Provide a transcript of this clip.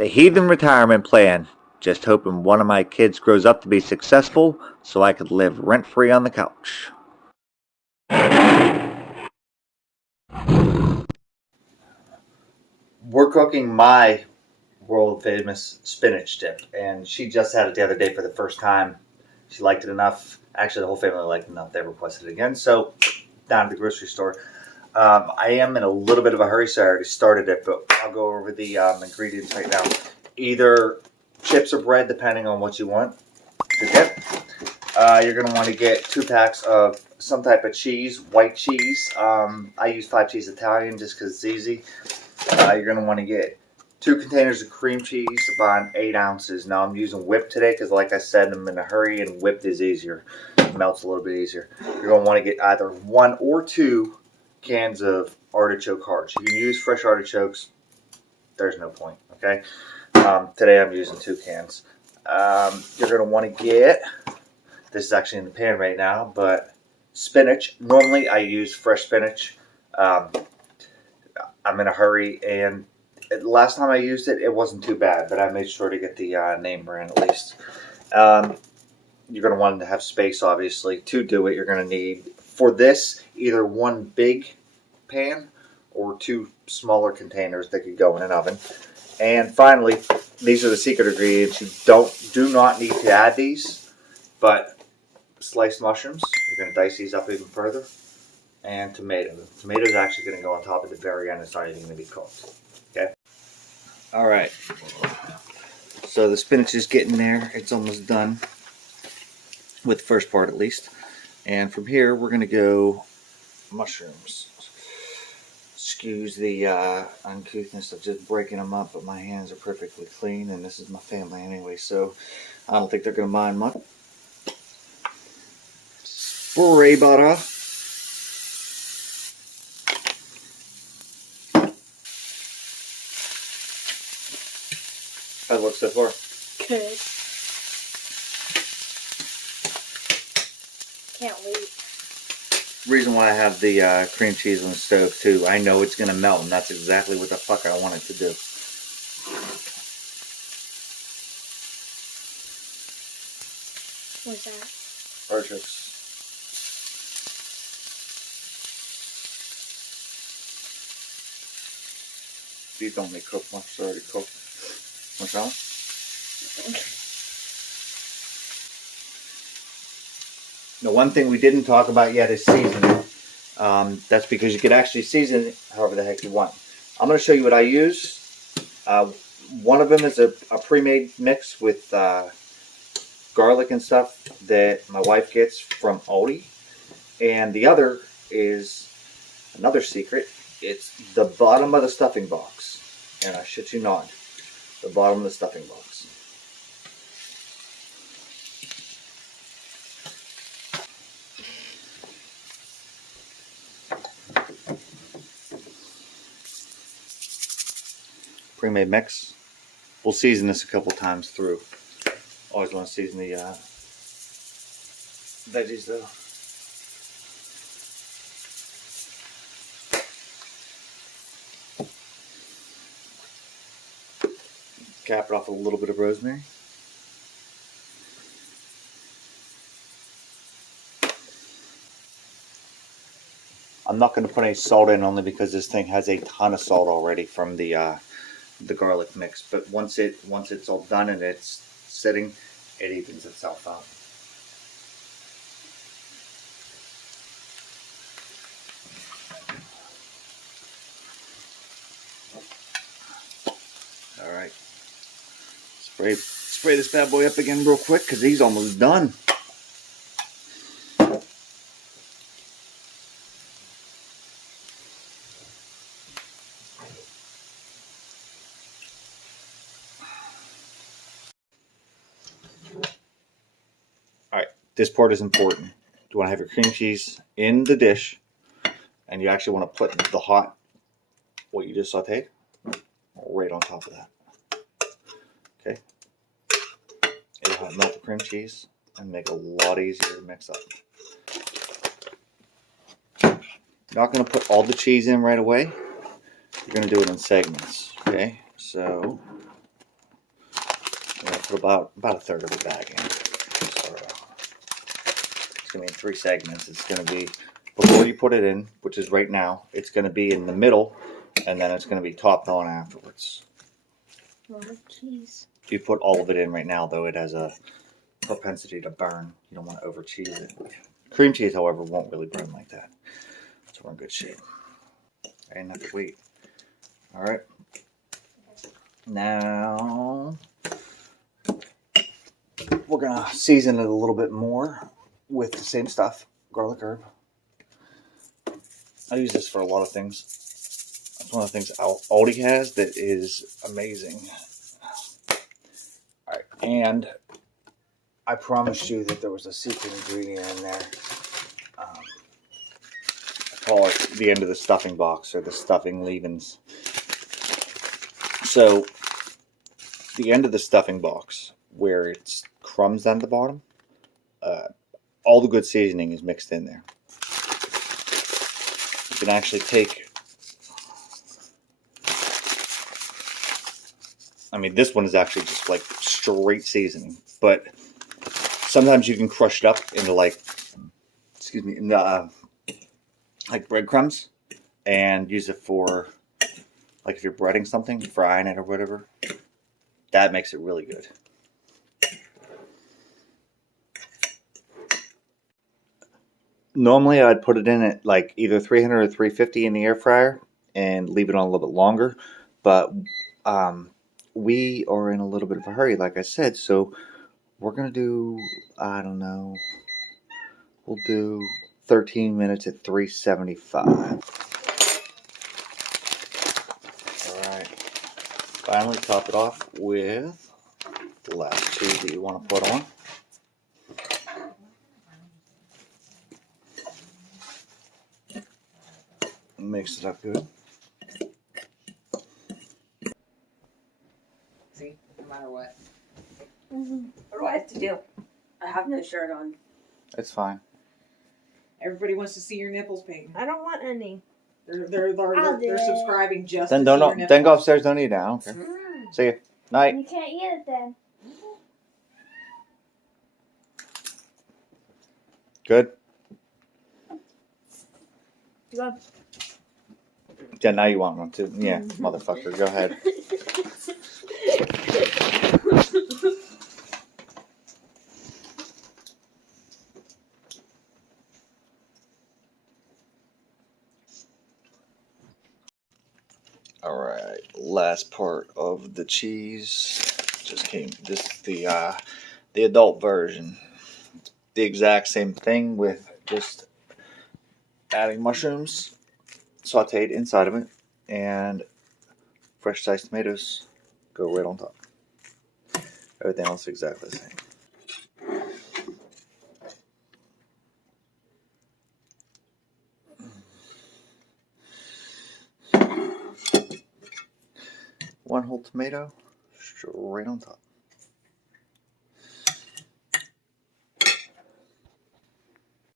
The Heathen retirement plan. Just hoping one of my kids grows up to be successful so I could live rent-free on the couch. We're cooking my world famous spinach dip, and she just had it the other day for the first time. She liked it enough. Actually, the whole family liked it enough. They requested it again, so down to the grocery store. I am in a little bit of a hurry, so I already started it, but I'll go over the ingredients right now. Either chips or bread, depending on what you want to dip. You're going to want to get 2 packs of some type of cheese, white cheese. I use 5 cheese Italian just because it's easy. You're going to want to get 2 containers of cream cheese, about 8 ounces. Now I'm using whipped today because, like I said, I'm in a hurry and whipped is easier. It melts a little bit easier. You're going to want to get either 1 or 2 cans of artichoke hearts. You can use fresh artichokes. There's no point, okay? Today I'm using 2 cans. You're going to want to get, this is actually in the pan right now, but spinach. Normally I use fresh spinach. I'm in a hurry, and last time I used it, it wasn't too bad, but I made sure to get the name brand at least. You're going to want to have space, obviously. To do it, you're going to need, for this, either 1 big pan or 2 smaller containers that could go in an oven. And finally, these are the secret ingredients. You do not need to add these, but sliced mushrooms. You're going to dice these up even further. And tomato. The tomato is actually going to go on top at the very end. It's not even going to be cooked. Okay? Alright. So the spinach is getting there. It's almost done. With the first part at least. And from here we're going to go mushrooms. Excuse the uncouthness of just breaking them up, but my hands are perfectly clean, and this is my family anyway, so I don't think they're going to mind much. Spray butter. How it looks so far? Good. Can't wait. Reason why I have the cream cheese on the stove too, I know it's going to melt, and that's exactly what the fuck I want it to do. What's that? Artichokes. These don't make cook much, they're already cooked. What's that? The one thing we didn't talk about yet is seasoning. That's because you could actually season it however the heck you want. I'm going to show you what I use. One of them is a pre-made mix with garlic and stuff that my wife gets from Aldi. And the other is another secret. It's the bottom of the stuffing box. And I shit you not, the bottom of the stuffing box. Pre-made mix. We'll season this a couple times through. Always want to season the veggies though. Cap it off with a little bit of rosemary. I'm not going to put any salt in, only because this thing has a ton of salt already from the garlic mix. But once it's all done and it's sitting, it evens itself out. All right. Spray this bad boy up again real quick because he's almost done. Alright, this part is important. You want to have your cream cheese in the dish, and you actually want to put the hot, what you just sauteed, right on top of that. Okay? It'll melt the cream cheese and make it a lot easier to mix up. You're not going to put all the cheese in right away. You're going to do it in segments. Okay? So I'm gonna put about a third of the bag in. So, it's gonna be in 3 segments. It's gonna be before you put it in, which is right now. It's gonna be in the middle, and then it's gonna be topped on afterwards. Cheese. If you put all of it in right now, though, it has a propensity to burn. You don't want to over cheese it. Cream cheese, however, won't really burn like that. So we're in good shape. I didn't have to wait. All right. Now we're gonna season it a little bit more with the same stuff, garlic herb. I use this for a lot of things. It's one of the things Aldi has that is amazing. All right, and I promised you that there was a secret ingredient in there. I call it the end of the stuffing box, or the stuffing leavings. So the end of the stuffing box, where it's crumbs down at the bottom, all the good seasoning is mixed in there. You can actually take, I mean, this one is actually just like straight seasoning, but sometimes you can crush it up into like, excuse me, like breadcrumbs, and use it for, like if you're breading something, frying it or whatever. That makes it really good. Normally I'd put it in at like either 300 or 350 in the air fryer and leave it on a little bit longer, but we are in a little bit of a hurry, like I said, so we're gonna do, I don't know, we'll do 13 minutes at 375. Alright, finally top it off with the last cheese that you want to put on. Mix it up good. See, no matter what. What do I have to do? I have no shirt on. It's fine. Everybody wants to see your nipples, Peyton. I don't want any. They're subscribing just Then to see your don't. nipples. Then go upstairs. Don't eat it. I don't care. See ya. Night. You can't eat it then. Good. Go. Yeah. Now you want one too. Yeah, motherfucker. Go ahead. All right. Last part of the cheese just came. This is the adult version. The exact same thing with just adding mushrooms sauteed inside of it, and fresh sliced tomatoes go right on top. Everything else is exactly the same. One whole tomato straight on top.